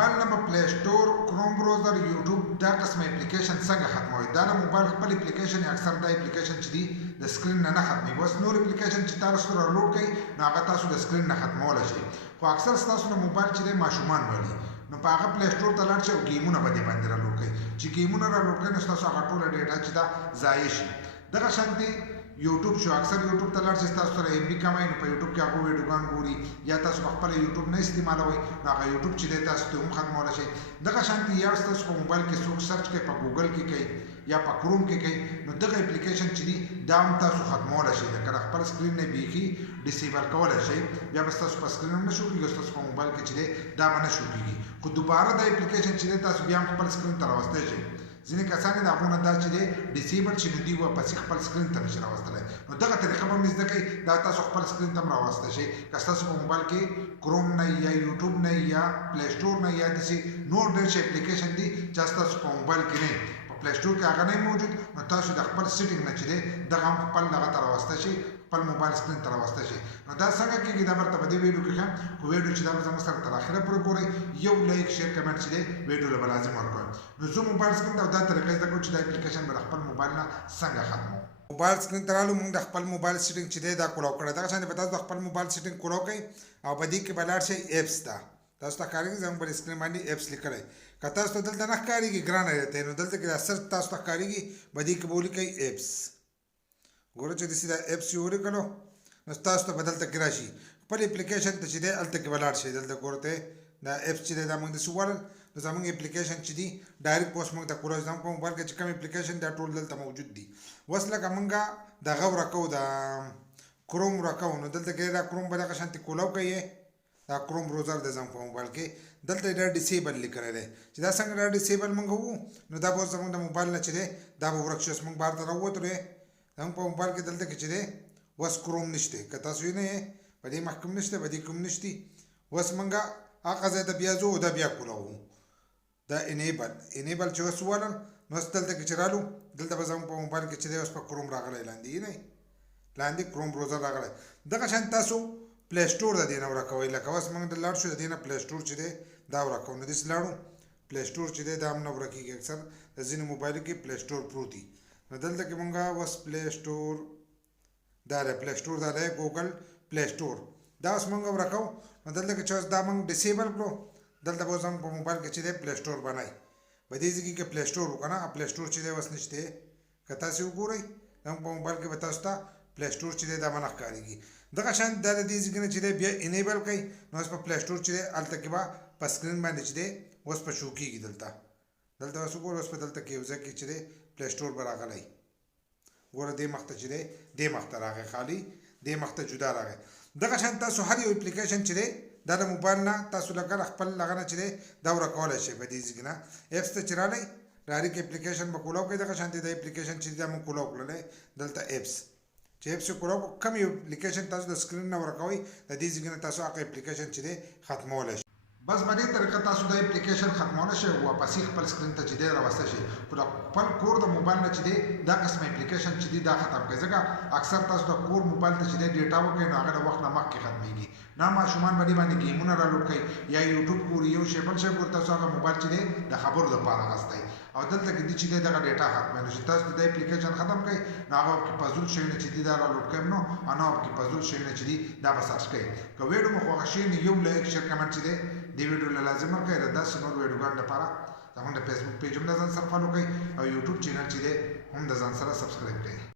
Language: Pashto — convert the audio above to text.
موبایل نه په پلی سٹور کروم براوزر یوټیوب دا قسم اپلیکیشن څنګه ختموي دا د موبایل خپل اپلیکیشن اکثر دا اپلیکیشن چې دی د سکرین نه ختمي بس نور اپلیکیشن چې تاسو ډاونلوډ کړئ نو هغه تاسو د سکرین نه ختمولای شي خو اکثر تاسو د موبایل چې ماشومان ولي نو په هغه پلی سٹور ته لاړ شئ او ګیمونه به دې باندې راوډ کړئ چې ګیمونه راوډ کړئ نو تاسو هغه ټوله ډیټا چې دا ضایع شي دغه شانتي یوټیوب شو اکثر یوټیوب ته لاړ شئ تاسو سره ایم بي کمای نو په یوټیوب کې هغه ویډیوګان ګوري یا تاسو خپل یوټیوب نه استعمالوئ نو هغه یوټیوب چې دی تاسو ته هم ختمولی شئ دغه شانتي یا تاسو په موبایل کې څوک سرچ کوي په ګوګل کې کوي یا په کروم کې کوي نو دغه اپلیکیشن چې دی دا هم تاسو ختمولی شئ لکه خپل سکرین نه بیخي ډسیبل کولی شئ بیا به ستاسو په سکرین هم نه شو کېږي ستاسو په موبایل کې چې دی دا به نه شو کېږي خو دوباره دا اپلیکیشن چې دی تاسو بیا هم خپل سکرین ته راوستی شئ ځینې کسان د هغو نه دا چې دی ډسیبل شي نو دوی واپسې خپل سکرین ته نشي راوستلی نو دغه طریقه به هم زده کوئ دا تاسو خپل سکرین ته هم راوستی شئ که ستاسو په موبایل کې کروم نه یا یوټیوب نه یا پلی سټور نه یا داسې نور ډېر شي اپلیکیشن دي چې ستاسو په موبایل کې نه په پلی سټور کې هغه نه موجود نو تاسو د خپل سیټینګ نه چې دی دغه هم خپل دغه ته راوستی شئ خپل موبایل سکرین ته راوستی شئ نو دا څنګه کېږي دا درته په دې ویډیو کې ښیم خو ویډیو چې دا به زموږ سره تر اخره پورې ګورئ یو لایک شیر کمنټ چې دی ویډیو له به لازم ورکوئ نو زه موبایل سکرین ته دا طریقه زده کړو چې دا اپلیکیشن به د خپل موبایل نه څنګه ختمو موبایل سکرین ته رالو موږ د خپل موبایل سیټینګ چې دی دا کولاو کړی دغه شانې به تاسو د خپل موبایل سیټینګ کولاو کوئ او په دې کې به لاړ شئ ایپس ته تاسو ته ښکارېږي زموږ بل سکرین باندې ایپس لیکلی که تاسو ته دلته نه ښکارېږي ګرانه دی نو دلته کې دا سرچ تاسو ته ښکارېږي په دې کې به ولیکئ ایپس ګوره چې داسې دا ایپس یې ولیکلو نو تاسو ته به دلته کې راشي خپل اپلیکیشن ته چې دی هلته کې به لاړ شئ دلته ګوره ته دا ایپس چې دی دا موږ داسې ووړل نو زموږ اپلیکیشن چې دي ډایرکټ اوس موږ ته کولی زموږ په موبایل کې چې کوم اپلیکیشن دا ټول دلته موجود دي اوس لکه موږ دغه ورکوو د کروم ورکوو نو دلته کې دا کروم به دغه شانتې کولاو کوي دا کروم براوزر دی زموږ په موبایل کې دلته دا ډسیبل لیکلی دی چې دا څنګه دا ډسیبل موږ وو نو دا به اوس زموږ د موبایل نه چې دی دا به ورک شي اوس موږ بهر ته راووتو دی زموږ په موبایل کې دلته کې چې دی اوس کروم نشته که تاسو یې نه یې په دې مخ کوم نشته په دې کوم نشتي اوس موږ هغه ځای ته بیا ځو دا بیا کولاوو دا انیبل چې اوس ووالل نو اوس دلته کې چې رالو دلته به زموږ په موبایل کې چې دی اوس په کروم راغلی لاندې نه لاندې کروم براوزر راغلی دغه شان تاسو پلی سټور د دې نه ورکوئ لکه اوس موږ د لاړ شو د دې نه پلی سټور چې دی دا ورکوو نو داسې لاړو پلی سټور چې دی دا هم نه ورکېږي اکثر د ځینو موبایلو کې پلی سټور پروت دي نو دلته کې موږ اوس پلی سټور دا دی پلی سټور دا دی ګوګل پلی سټور دا اوس موږ ورکوو نو دلته کې چې اوس دا موږ ډسیبل کړو دلته به اوس زموږ په موبایل کې چې دی پلی سټور بنئ په دې ځای کې پلی سټور وکړه نه پلی سټور چې دی اوس نشته که تاسې وګورئ زموږ په موبایل کې به تاسو ته پلی سټور چې دی دا به نه ښکارېږي دغه شان دا د دې ځای نه چې دی بیا انیبل کړئ نو اوس په پلی سټور چې دی هلته کې به په سکرین باندې چې دی اوس په شو کېږي دلته اوس وګورئ اوس په دلته کې یو ځای کې چې دی پلی سټور به راغلی ګوره دې مخ ته چې دی دې مخ ته راغی خالي دې مخ ته جدا راغی دغه شان تاسو هر یو اپلیکیشن چې دی دا د موبایل نه تاسو لکه خپل هغه نه چې دی دا ورکولی شئ په دې ځای نه ایپس ته چې راغلی ډایرکټ اپلیکیشن به کولاو کوئ دغه شانتې د اپلیکیشن چې دا موږ کولاو کړلی دلته ایپس چې ایپس یې کولاو کوم یو اپلیکیشن تاسو د سکرین نه ورکوئ د دې ځای نه تاسو هغه اپلیکیشن چې دی ختمولی شئ بس په دې طریقه تاسو د اپلیکیشن ختمولی شئ او واپسې خپل سکرین ته چې دی راوستی شئ خو د خپل کور د موبایل نه چې دی دا قسم اپلیکیشن چې دی دا ختم کړئ ځکه اکثر تاسو د کور موبایل ته چې دی ډیټا وکړئ نو هغه د وخت نه مخکې ختمېږي نه ماشومان به دې باندې ګیمونه رالوډ کوي یا یوټیوب ګوري یو شی بل شی ګوري تاسو هغه موبایل چې دی د خبرو دپاره اخیستی او دلته کې دي چې دی دغه ډیټا ختموي نو چې تاسو د اپلیکیشن ختم کړئ نو هغه کې فضول شیونه چې دي دا رالوډ کوي نو هغه کې فضول شیونه چې دي دا به سرچ کوئ که ویډیو مو خوښه شي نو یو لایک شیر کمنټ چې دی دې ویډیو له لازم ورکړئ د داسې نور ویډیوګانو لپاره زموږ د فیسبوک پیج هم د ځان سره فالو کړئ او یوټیوب چینل چې دی هم د ځان سره سبسکرایب کړئ